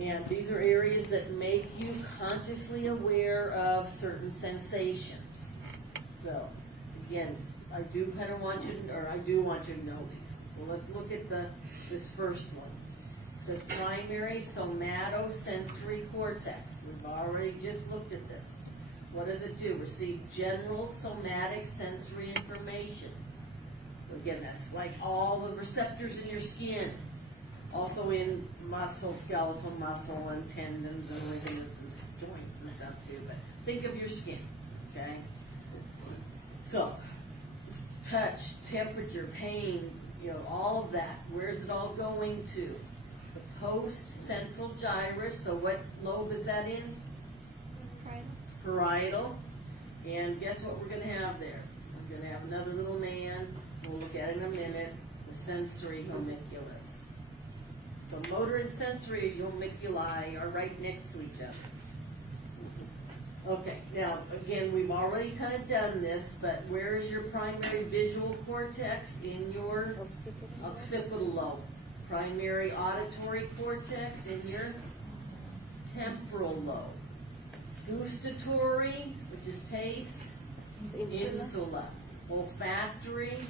And these are areas that make you consciously aware of certain sensations. So, again, I do want you to know these. So let's look at this first one. It says primary somatosensory cortex. We've already just looked at this. What does it do? Receive general somatic sensory information. So again, that's like all the receptors in your skin. Also in muscle, skeletal muscle, and tendons and ligaments and joints and stuff too. But think of your skin, okay? So, touch, temperature, pain, all of that. Where's it all going to? The post-central gyrus. So what lobe is that in? Parietal. And guess what we're going to have there? We're going to have another little man. We'll look at it in a minute. The sensory homunculus. So motor and sensory homunculi are right next to each other. Okay, now, again, we've already kind of done this, but where is your primary visual cortex? In your occipital lobe. Primary auditory cortex in your temporal lobe. Gustatory, which is taste. Insula. Olfactory,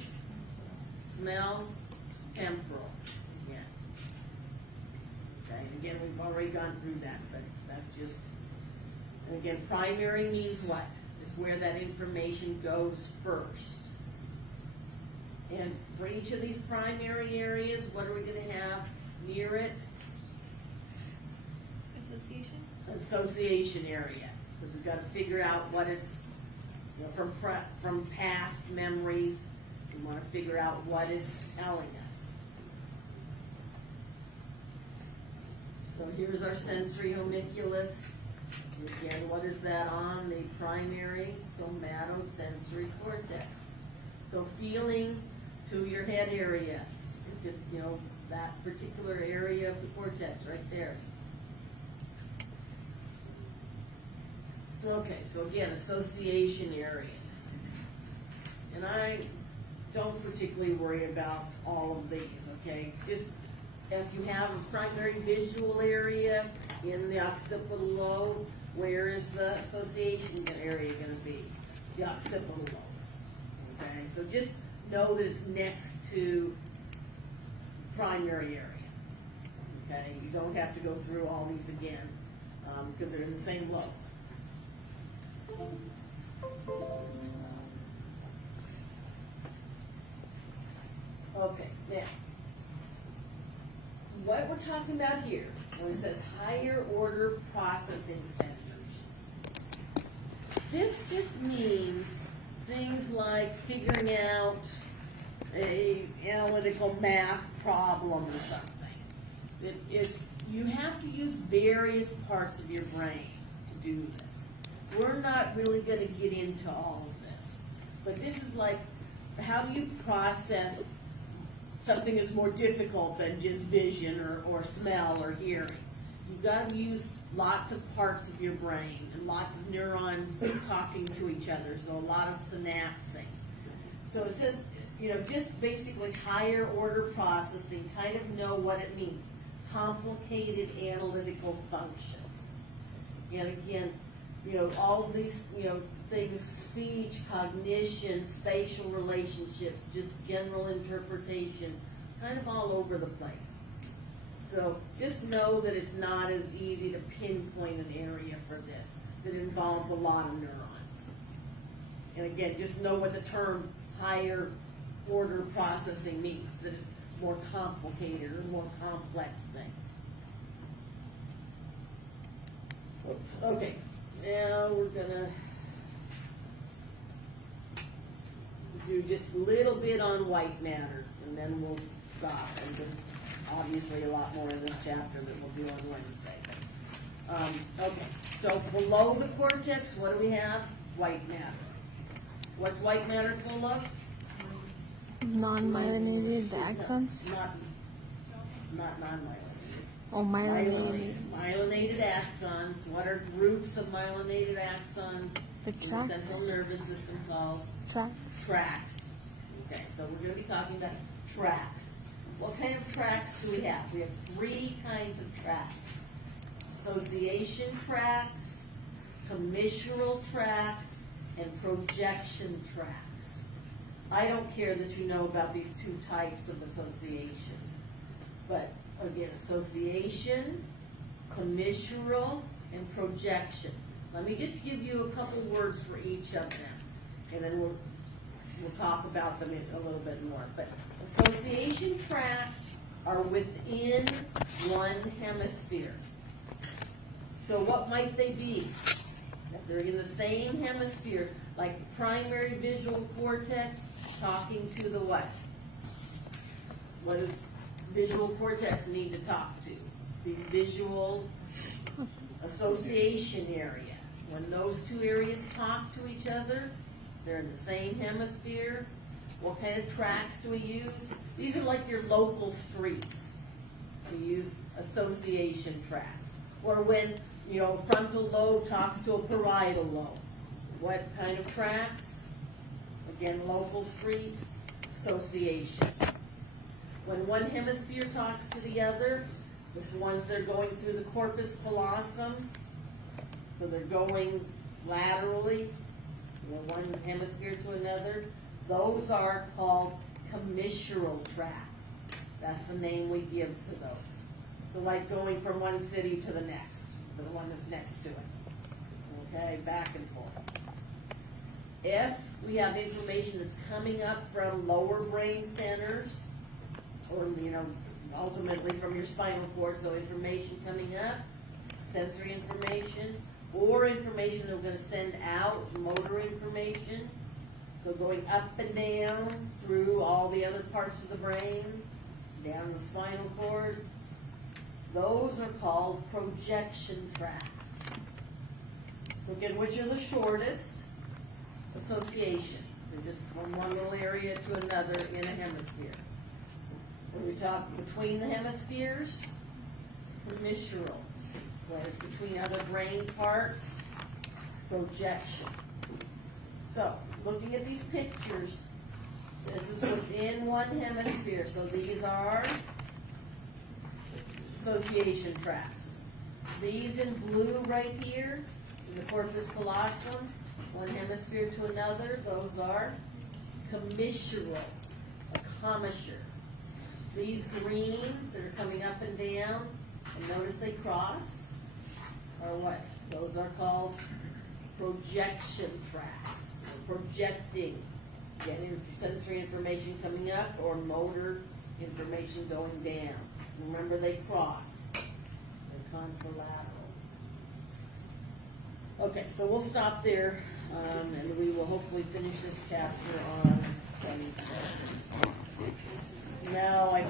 smell, temporal. Again. Okay, and again, we've already gone through that, but that's just... And again, primary means what? It's where that information goes first. And for each of these primary areas, what are we going to have near it? Association? Association area. Because we've got to figure out what it's, from past memories, we want to figure out what it's telling us. So here's our sensory homunculus. Again, what is that on? The primary somatosensory cortex. So feeling to your head area, that particular area of the cortex right there. Okay, so again, association areas. And I don't particularly worry about all of these, okay? Just if you have a primary visual area in the occipital lobe, where is the association area going to be? The occipital lobe. Okay, so just know that it's next to primary area. Okay, you don't have to go through all these again because they're in the same lobe. Okay, now, what we're talking about here, when it says higher order processing centers, this just means things like figuring out a analytical math problem or something. You have to use various parts of your brain to do this. We're not really going to get into all of this, but this is like, how do you process something that's more difficult than just vision or smell or hearing? You've got to use lots of parts of your brain and lots of neurons talking to each other, so a lot of synapsing. So it says, just basically higher order processing, kind of know what it means. Complicated analytical functions. And again, all of these, things, speech, cognition, spatial relationships, just general interpretation, kind of all over the place. So just know that it's not as easy to pinpoint an area for this that involves a lot of neurons. And again, just know what the term higher order processing means, that it's more complicated or more complex things. Okay, now we're gonna do just a little bit on white matter, and then we'll stop. And there's obviously a lot more in this chapter that we'll do on Wednesday. Okay, so below the cortex, what do we have? White matter. What's white matter full of? Non-myelinated axons? Not non-myelinated. Oh, myelinated. Myelinated axons. What are groups of myelinated axons The in the tracks. central nervous system called? Tracks. Tracks. Okay, so we're going to be talking about tracks. What kind of tracks do we have? We have three kinds of tracks. association tracks, commissural tracks, and projection tracks. I don't care that you know about these two types of association, but again, association, commissural, and projection. Let me just give you a couple words for each of them, and then we'll talk about them a little bit more. But association tracks are within one hemisphere. So what might they be? If they're in the same hemisphere, like the primary visual cortex talking to the what? What does visual cortex need to talk to? The visual association area. When those two areas talk to each other, they're in the same hemisphere. What kind of tracks do we use? These are like your local streets. We use association tracks. Or when, frontal lobe talks to a parietal lobe. What kind of tracks? Again, local streets, association. When one hemisphere talks to the other, this ones they're going through the corpus callosum, so they're going laterally, one hemisphere to another. Those are called commissural tracks. That's the name we give to those. So like going from one city to the next, to the one that's next to it. Okay, back and forth. If we have information that's coming up from lower brain centers, or ultimately from your spinal cord, so information coming up, sensory information, or information that we're going to send out, motor information, so going up and down through all the other parts of the brain, down the spinal cord, those are called projection tracks. So again, which are the shortest? Association. They're just from one little area to another in a hemisphere. When we talk between the hemispheres, commissural. Whereas between other brain parts, projection. So, looking at these pictures, this is within one hemisphere. So these are association tracks. These in blue right here, in the corpus callosum, one hemisphere to another, those are commissural, a commissure. These green that are coming up and down, and notice they cross, are what? Those are called projection tracks. Projecting, getting sensory information coming up or motor information going down. Remember, they cross. They're contralateral. Okay, so we'll stop there, and we will hopefully finish this chapter on Wednesday. Now, I